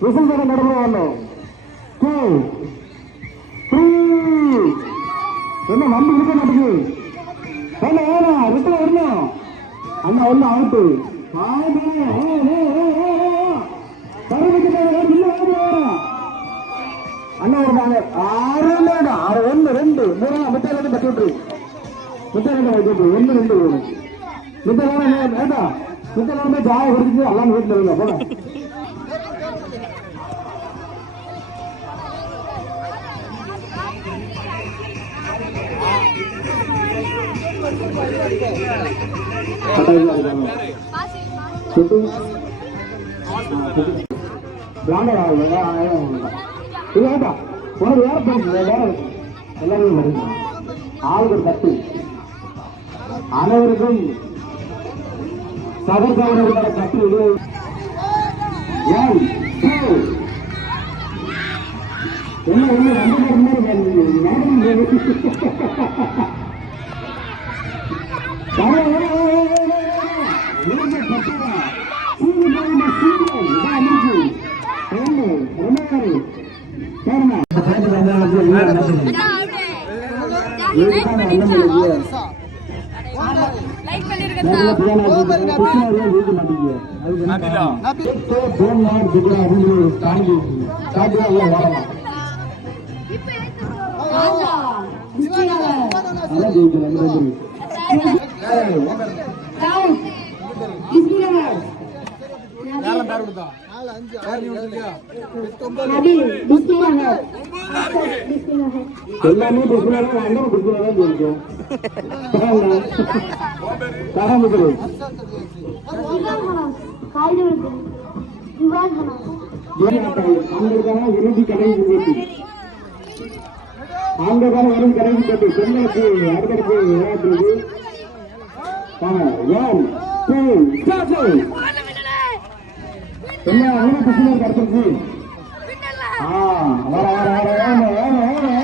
Whistle கடை நடுவில் two three என்ன நம்பி இருக்க மாட்டேங்குது அண்ணா வேணா ரிட்டர் வரணும் அண்ணா ஒன்று அவுட்டு அண்ணா வருவாங்க ஆறு வேணும் ஆறு ஒன்று ரெண்டு மூணு முட்டை ரெண்டு பத்து விட்டுரு முட்டை ரெண்டு ஒன்று ரெண்டு மூணு முட்டை நேரம் வேண்டாம். முட்டை நேரமே ஜாய குடிச்சு எல்லாம் வீட்டில் இருந்தா போல சுட்டு. இது வேண்டாம். உனக்கு வேற போகுது வேற எல்லாமே வருது ஆளுகள் அனைவருக்கும் சகர் சகோதரர்களோட தட்டு இது ஒன் டூ என்ன என்ன ரெண்டு பேர் முன்னாடி லைக் பண்ணிருக்கா எல்லாமே பிஸ்மில்லாஹ் அண்ணன் பிஸ்மில்லாஹ் சொல்லிட்டோம் தரமுதிரு ஆண்களுக்கான இறுதி கடைசி போட்டி ஆண்களுக்கான இறுதி கடைசி போட்டி பெண்களுக்கு அடுத்தடுத்து விளையாட்டுறது ஒன் என்ன அண்ணன் கடத்திருக்கு கிடைச்சிருச்சு ஆ வர வர வர ஏமா ஏமா ஏமா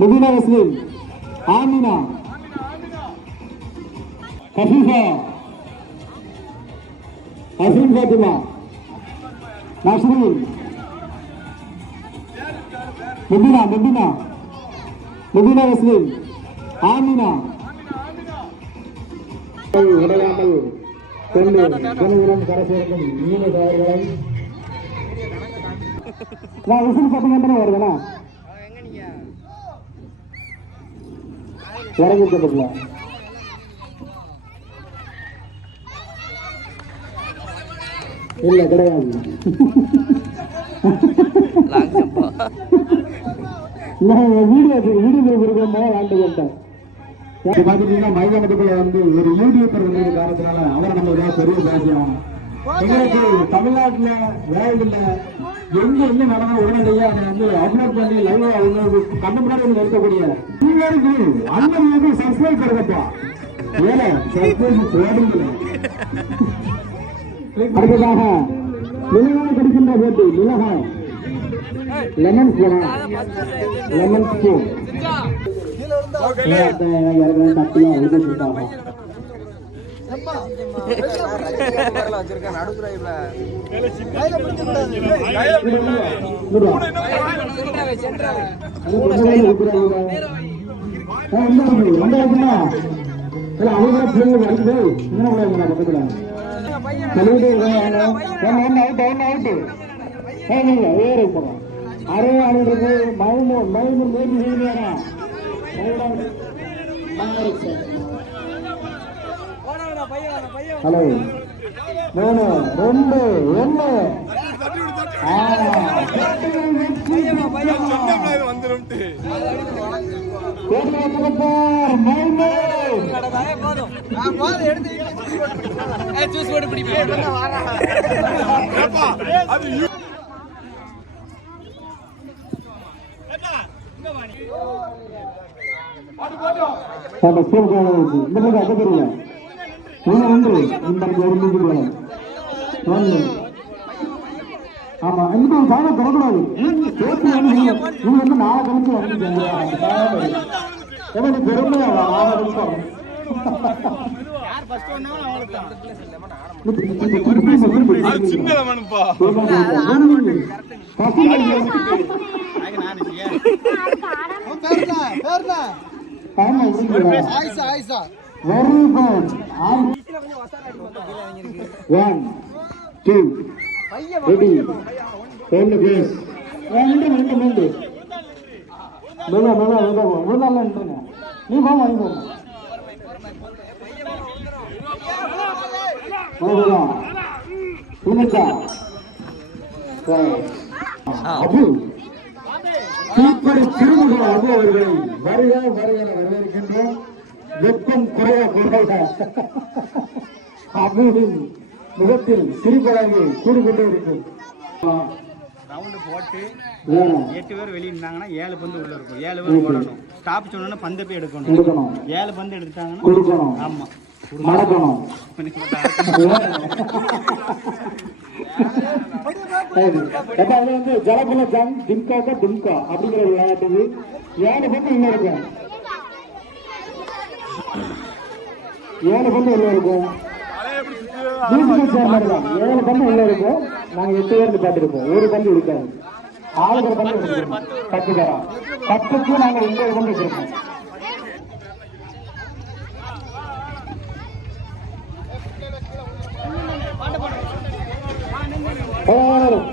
மெதினா முஸ்லிம் ஆமினா கஃபீஃபா ஹசீன் ஃபாத்திமா நஸ்ரீன் மெதினா மெதினா மெதினா முஸ்லிம் ஆமினா. விடையாமல் கொண்டு தினமும் கடைசியிருக்கும் மீனவர்களை நான் விசில் கட்டுங்கன்னு வருதுண்ணா இறங்கி கொடுக்கல இல்ல கிடையாது. வீடியோ மைதானத்துக்குள்ள வந்து ஒரு யூடியூபர் வந்து காரணத்தினால அவரை நம்ம ஏதாவது பெரிய பேசியாகணும். எங்களுக்கு தமிழ்நாட்டுல வேர்ல்டுல எங்க என்ன நடந்தா உடனடியாக அதை வந்து அப்லோட் பண்ணி லைவ் அவங்க கண்ணு முன்னாடி நிறுத்தக்கூடிய வந்து சப்ஸ்கிரைப் பண்ணுங்கப்பா. ஏல சப்ஸ்கிரைப் போடுங்க. அடுத்ததாக மிளகாய் கிடைக்கின்ற போட்டி மிளகாய். லெமன் ஸ்பூனா லெமன் ஸ்பூன் தப்பிலாம் அரே ஆளுக்கு மௌனு மௌனம் மேபி செய்யணும் ஹலோ மூணு ரெண்டு ஒன்று. ஆ, கோடி வைக்கப்பட்டார் மைமேல். ஜூஸ் போட்டு பிடிப்பேன் அந்த ஸ்கூல் காலேஜ் இந்த பக்கம் அது தெரியல ஒன்று ஒன்று இந்த ஒரு மீது ஒன்று ஆமா இந்த சாதம் தொடக்கூடாது. வந்து நீங்க நீங்க வந்து நாலு கழிச்சு வந்துட்டீங்க பெருமையா Ayisha Ayisha very good one two ready ரெண்டு பேஸ் ரெண்டு ரெண்டு ரெண்டு மெல்ல மெல்ல மெல்ல ஊர்லாம்ன்றங்க நீ போமா நீ போகலாம் புனிதா அபு அபு அவர்களை வருக வருக என வரவேற்கின்றோம் வெப்பம் குறைய குறைய அபுவின் முகத்தில் சிரிப்பழகு கூடிக்கொண்டே இருக்கும் ரவுண்டு போட்டு எட்டு பேர் வெளியே இருந்தாங்கன்னா ஏழு பந்து உள்ள இருக்கும். ஏழு பேர் ஓடணும். ஸ்டாப் சொன்னோன்னா பந்து போய் எடுக்கணும். எடுக்கணும். ஏழு பந்து எடுத்தாங்கன்னா கொடுக்கணும். ஆமா. மடக்கணும். வந்து ஜலபுல ஜங் டிம்காக்க டிம்கா அப்படிங்கிற விளையாட்டு. ஏழு பந்து உள்ள இருக்கும் ஏழு பந்து உள்ள இருக்கும். மியூசிக்கல் சேர் மாதிரி தான். ஏழு பந்து உள்ள இருக்கும். நாங்க எட்டு பேருக்கு பார்த்துருப்போம். ஒரு பந்து இருக்காது ஆளுக்கு பந்து எடுத்துருக்கோம் பத்து பேரா? பத்துக்கு நாங்க ஒன்பது பந்து வச்சிருக்கோம் போதும்.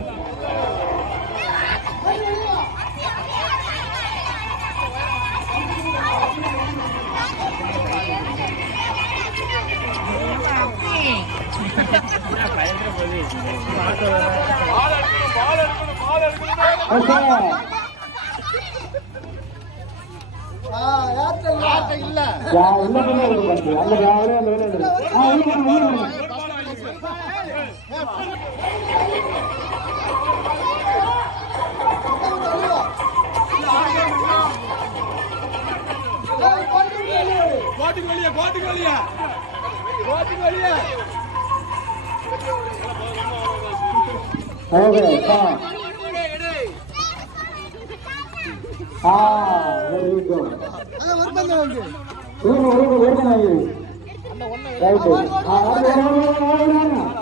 Right. ஆ, அது, அது,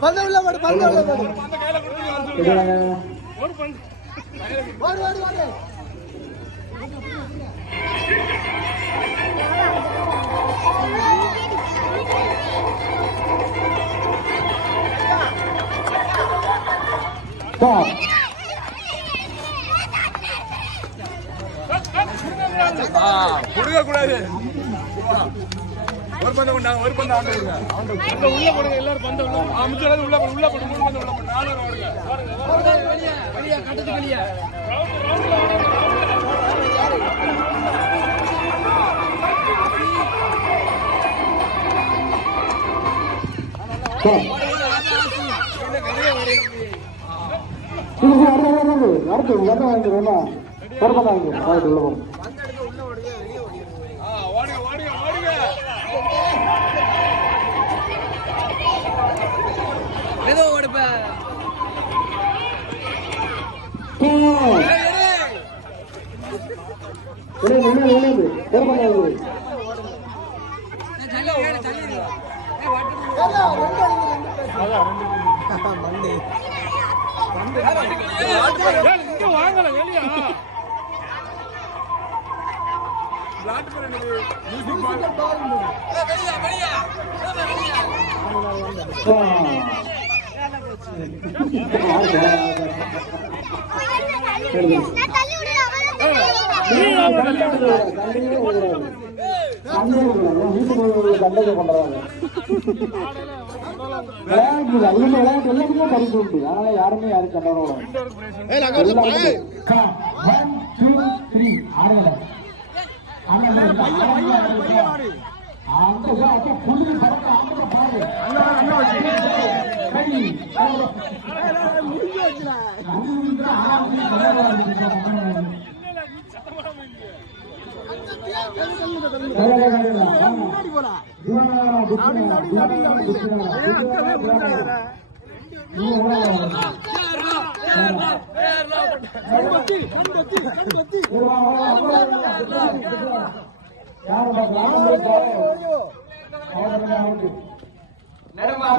பந்து உள்ள அது, பந்து ஆ. ஆ, முதல்ல phone கொடுத்துட்டு நாளைக்கப்பா. இது, stop. கொடுக்க கூடாது ஒரு பந்தம் கொண்டாங்க ஒரு பந்தம் ஆண்டு அந்த உள்ள போடுங்க எல்லாரும் பந்தம் உள்ள ஆ, எல்லாரும் உள்ள போடு உள்ள போடு மூணு பந்தம் உள்ள போடு நாலு ஓடுங்க Stop. வெளியே இது, அடுத்து, அடுத்து, ஒரு பக்கம் உள்ள போகணும் ஆ, ஓடுங்க ஓடுங்க ஓடுங்க ஏதோ ஓடுப்ப Stop. விளையாடு, விளையாடு, விளையாடு. ஒரு பக்கம் வாங்கிக்கிறேன். இங்க வாங்கல வெளியா பிளாட் பேர் மியூசிக் பால் வெளியா வெளியா வெளியா நான் பண்றாங்க விளையாட்டு விளையாட்டு எல்லாத்துக்குமே பரிசு உண்டு அதனால யாருமே யாரும்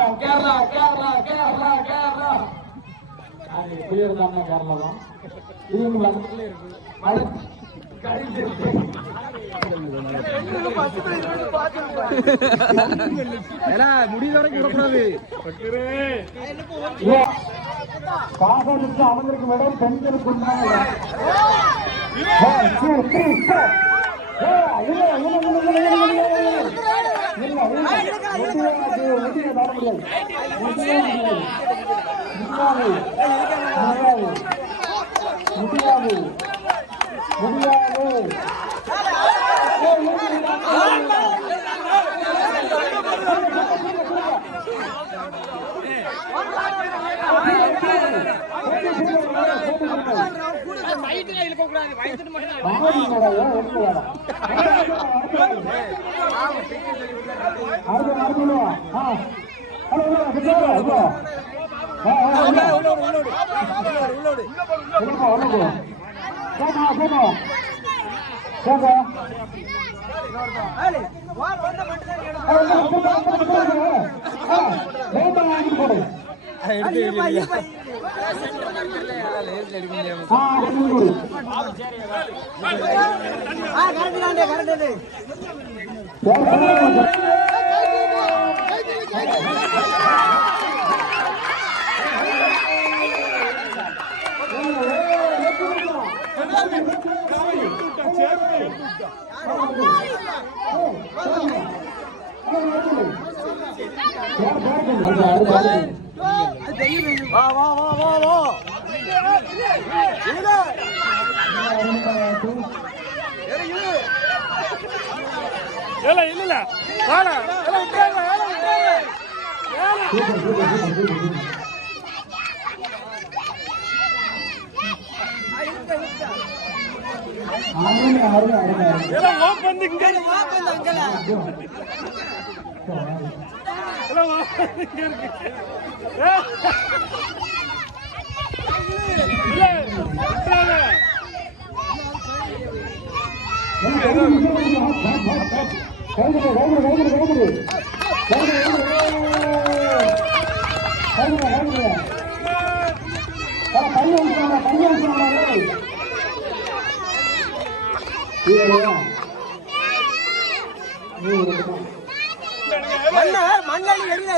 ஒன் கேரளா கேரளா கேரளா கேரளா கேரளா கேரளா குடியிருந்தாங்க கேரளா தான் இவங்க முடிவு வரைக்கும் விடக்கூடாது. அவங்களுக்கு விட பெண்களுக்கு முடியாது முடியாது போடு அடுத்த அடுத்த இல்ல இல்ல இல்ல வாடா. இல்ல விட்டுறாங்க ஏல விட்டுறாங்க இல்ல இருக்கு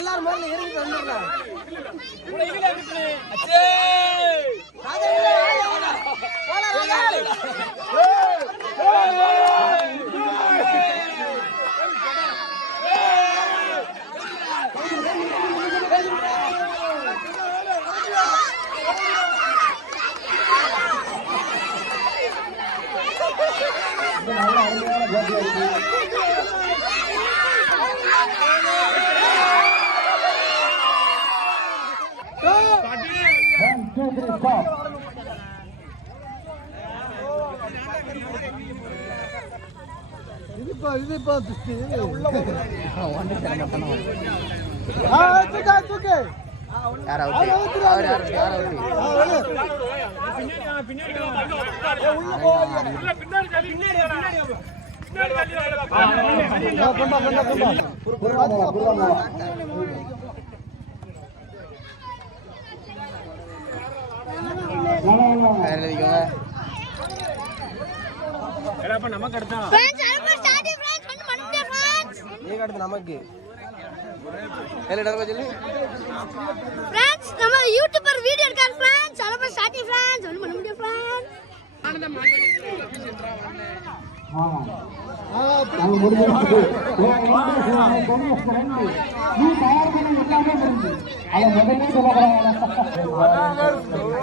எல்லாரும் முதல்ல இறங்கி வந்துடுறேன் Thank you. வந்து இங்க இருக்கு ஏ. இல்ல பின்னாடி பின்னாடி பின்னாடி பின்னாடி நமக்கு ஏழு டர்பா சொல்லு ஃப்ரெண்ட்ஸ் நம்ம யூடியூபர் வீடியோ எடுக்கார் ஃப்ரெண்ட்ஸ் அத போய் ஸ்டார்டிங் ஃப்ரெண்ட்ஸ் ஒண்ணு பண்ண முடியும் ஃப்ரெண்ட்ஸ் நாங்க முடிஞ்சிருச்சு. ஏன் கணேஷ் நான் கணேஷ் ரெண்டு. நீ தயார் பண்ணி எல்லாமே முடிஞ்சு. அவன் முதல்ல சொல்லப்படுறாங்க. ஏய்,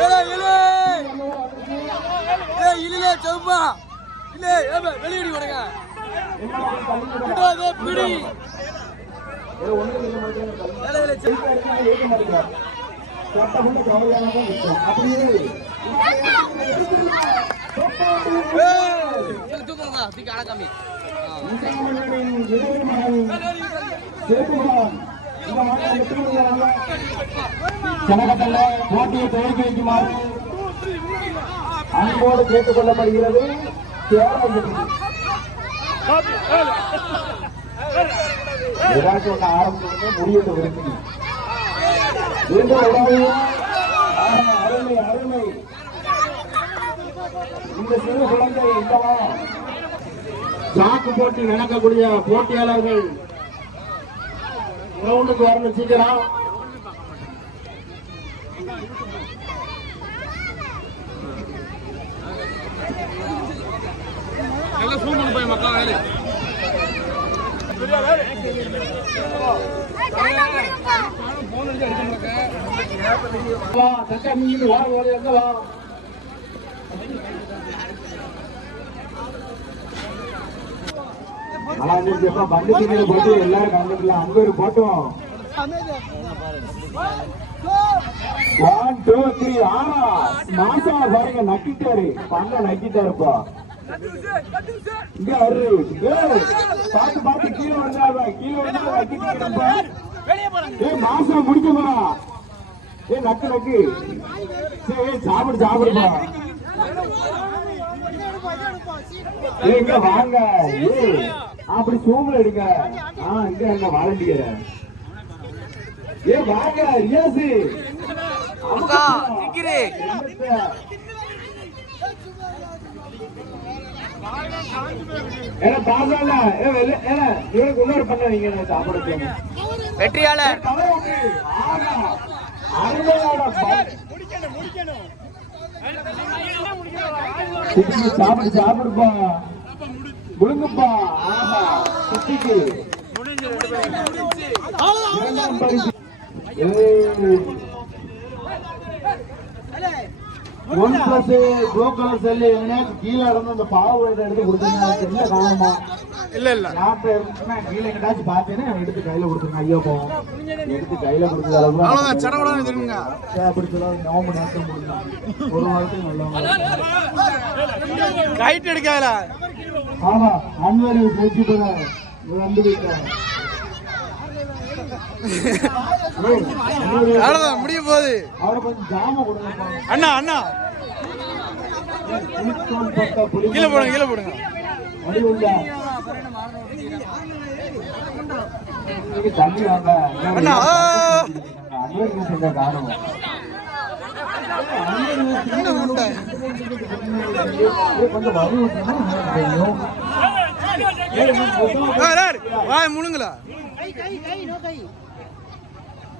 வாங்குதா? ஏய், இல்ல வெளியடி கொடுங்க? பிடி. தூக்குங்க தூக்கி அடக்காமி இந்திராமணியின் இளைய போட்டியை துவக்கி வைக்குமாறு அன்போடு கேட்டுக் கொள்ளப்படுகிறது தேவராஜன். ஏதாச்சும் ஒன்று ஆரம்பிச்சு முடியட்டு விரும்பி இந்த உடவையும் அருமை அருமை. இந்த சிறு குழந்தை இல்லவா சாக்கு போட்டி நடக்கக்கூடிய போட்டியாளர்கள் கிரவுண்டுக்கு வரணும் சீக்கிரம். வா தக்கா நீங்க வா ஓடி எங்க வா. போட்டு எல்லாரும் கலந்துக்கலாம் அங்க ஒரு போட்டோம் ஒன் டூ த்ரீ ஆனா மாசா பாருங்க நக்கிட்டாரு பங்க நக்கிட்டாருப்பா இங்க அரு பாத்து பாத்து கீழே வந்தாங்க கீழே வந்து நக்கிட்டாருப்பா ஏய் மாசா முடிக்க போறா ஏய் நக்கு நக்கு சரி சாப்பிடு சாப்பிடுப்பா ஏய், இங்க வாங்க அப்படி சூம்பல எடுங்க. ஆ இங்க அங்க வாலண்டியர் ஏ வாங்க ரியாசு. அக்கா சாப்பிடுங்க வெற்றியாளர். சாப்பிடு சாப்பிடுப்பா. முழுங்குப்பா ஆஹா குட்டிக்கு இரண்டாம் பரிசு. One plus blue colour cell எங்கேயாச்சும் கீழே இருந்து அந்த பாவ எடுத்து கொடுத்தீங்கன்னா என்ன காரணமா இல்ல இல்ல. ஞாபகம் இருந்துச்சுன்னா கீழே எங்கிட்டாச்சும் பார்த்தேன்னா எடுத்து கையில கொடுத்துருங்க. ஐயோ போவோம். எடுத்து கையில அவ்வளவுதான். தெரியுங்க அப்படி சொல்ல நோம்பு நேரத்தில் கொடுங்க. ஒரு வாரத்துக்கு நல்லவங்க எடுக்காதல ஆமா அன்வரி பேச்சு போல வந்து விட்டார் அவ்வளவுதான் முடிய போகுது. அண்ணா அண்ணா. கீழே போடுங்க கீழே போடுங்க. அண்ணா, ஆ. வாய் முழுங்களா தள்ளி போகலாம் ஏக்கா ஏக்கா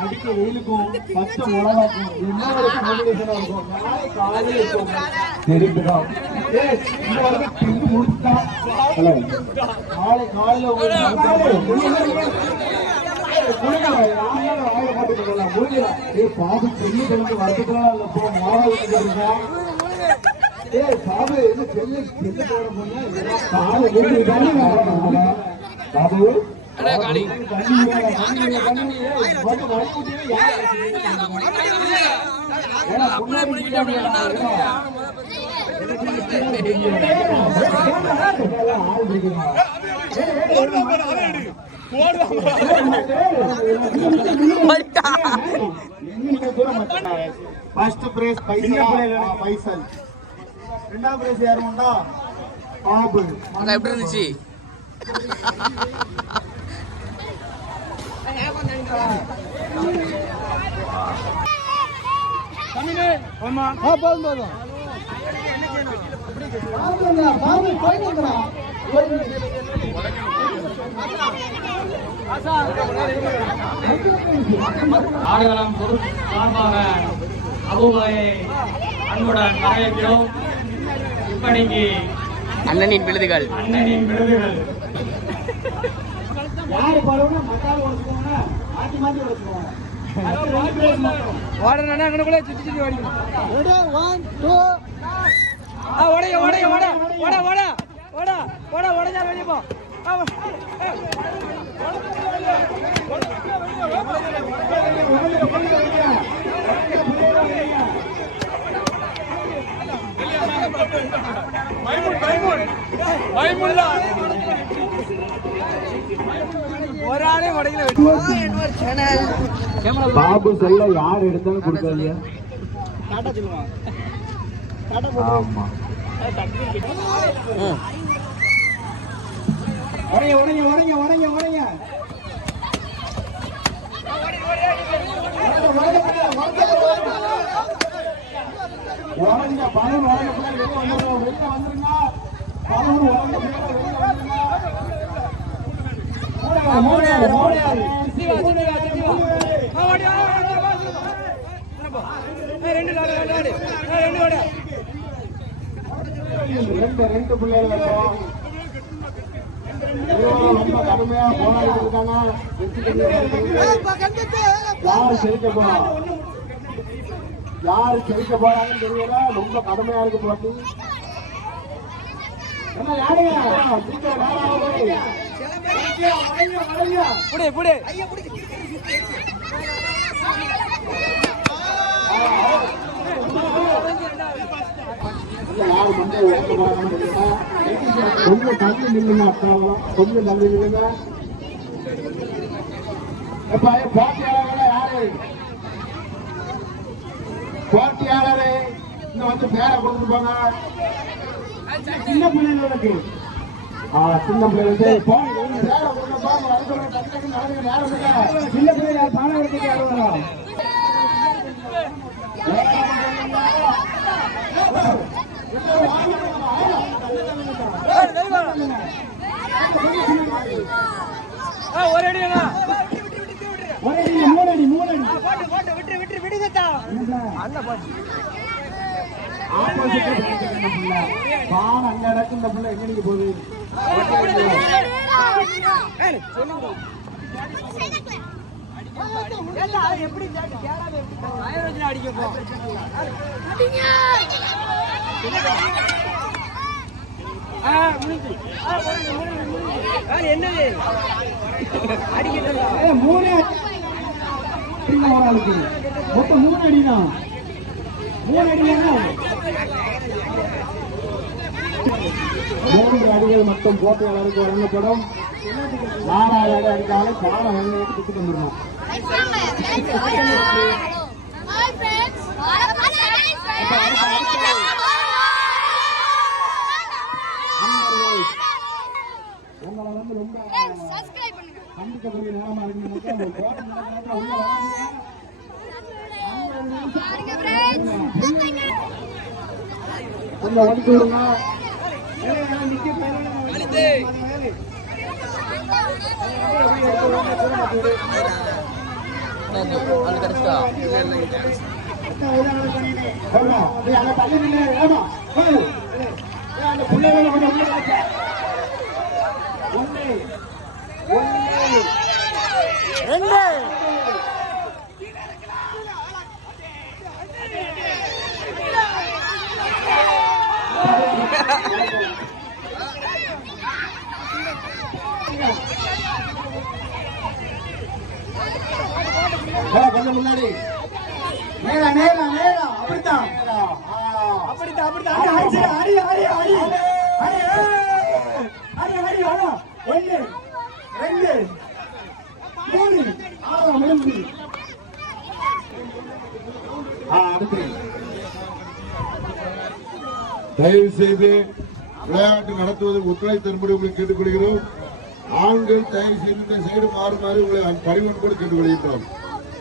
அடிக்க வெயிலுக்கும் பச்சை மிளகாக்கும் என்ன ஒரு காம்பினேஷனா இருக்கும்? காலையில இருக்கும். நாளை காலையில பாபு செல்லு வரதுக்குலாம் இல்ல. போ பாபு என்ன செல்லு செல்லு பாபு ஃபர்ஸ்ட் பிரைஸ் பைசா பைசல் ரெண்டாவது பிரைஸ் யாருண்டா பாபு. எப்படி இருந்துச்சு? ஆடுகளம் சார்பாக அபுபாயை அன்புடன் வரவேற்கிறோம். இப்படிக்கு அண்ணனின் விழுதுகள் அண்ணனின் விருதுகள். யாரு பாடுவோம்னா மத்தாள் ஒழுக்குவாங்க மாத்தி மாத்தி ஒழுக்குவாங்க ஓடணும் அங்கனக்குள்ள சுத்தி சுத்தி ஓடிக்கணும் ஆ ஓடைய ஓடைய ஓட ஓட ஓட ஓட ஓட ஓடஞ்சா வெளிய போ ஆ, ஓ. ஒரு ஆளே உடைக்கல பாபு செல்ல யார் எடுத்தாலும் கொடுக்காதீங்க ஆமா உடைய உடைய உடைய உடைய உடைய பலன் உடஞ்ச பிள்ளை வெளியே வந்துருங்க வெளியே வந்துருங்க மூணாவது மூணாவது ஆ, ஓடி, ஆ, ஓடி, வா, வா, வா. ஏய், ரெண்டு ரெண்டு பிள்ளைகள் ரொம்ப கடுமையா போராடிட்டு இருக்காங்க. யாரு போறா யாரு ஜெயிக்க போறாங்கன்னு தெரியல ரொம்ப கடுமையா இருக்கு போட்டி என்ன யாருங்க புடி புடி. கொஞ்சம் தள்ளி நில்லுங்க அக்காவெல்லாம் கொஞ்சம் தள்ளி நில்லுங்க யாரு இங்க வந்து பேரை கொடுத்துருப்பாங்க. சின்ன பிள்ளைங்களுக்கு சின்ன பிள்ளைகளுக்கு எடுத்துட்டு அடி. ஒரு அடி, மூணு அடி மூணு அடி. போட்டு போட்டு விட்டு விட்டு விடுங்கத்தா. பால் அங்க இடக்கு இந்த பிள்ளை எங்க நிக்க போகுது? எப்படி அடிக்க ஆ என்னது அடிக்கிறதா மூணு அடி. ஒரு ஆளுக்கு. மொத்தம் மூணு அடி தான் மூணு அடி மூன்று அடிகள் மட்டும் போட்டியாளருக்கு வழங்கப்படும் நாலாவது அடி அடித்தாலும் பாலம் வெளியே கொடுத்து வந்துடணும் வந்து ரொம்ப. கண்டிக்கக்கூடிய நேரமா இருக்கு உள்ள. ரெண்டு கொஞ்சம் முன்னாடி. நேரா நேரா நேரா அப்படித்தான். அப்படித்தான் அப்படித்தான். அடி ரெண்டு மூணு ஆறா முடிஞ்சு தயவு செய்து விளையாட்டு நடத்துவதற்கு ஒத்துழைப்பு தரும்படி உங்களுக்கு கேட்டுக்கொள்கிறோம். ஆண்கள் தயவு செய்து இந்த சைடு மாறுமாறு உங்களை பணிவன்போடு கேட்டுக்கொள்கின்றோம்.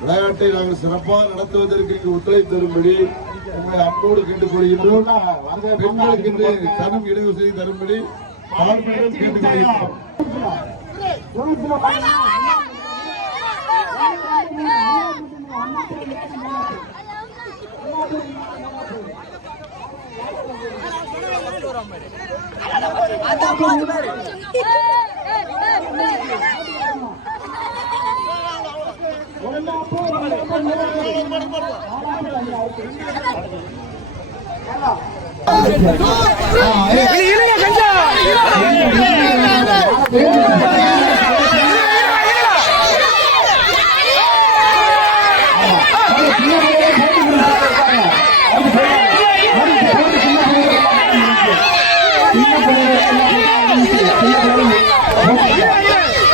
விளையாட்டை நாங்கள் சிறப்பாக நடத்துவதற்கு இங்கு ஒத்துழைப்பு தரும்படி உங்களை அன்போடு கேட்டுக்கொள்கின்றோம். பெண்களுக்கு இன்று தனம் இடவசதி தரும்படி ஆண்களிடம் கேட்டுக்கொள்கின்றோம்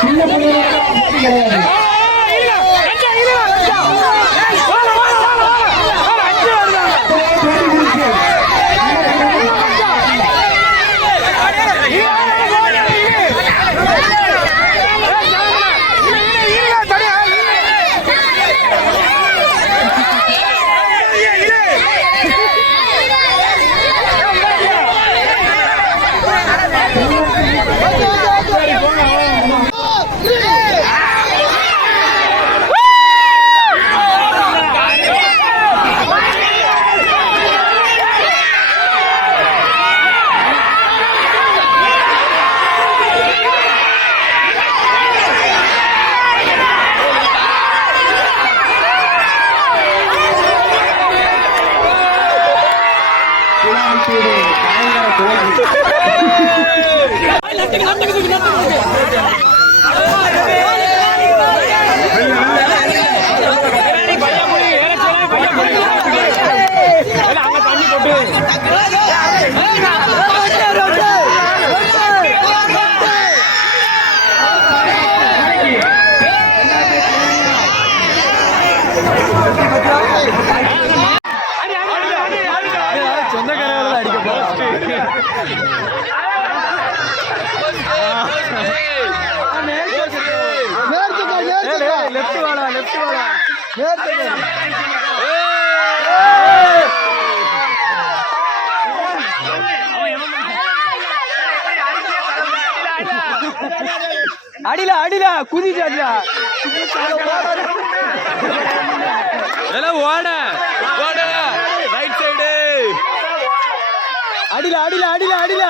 சின்ன பிள்ளைங்க அடில அடில குதிச்சு அடில ஓட ஓட. ரைட் சைடு அடில அடில அடில அடில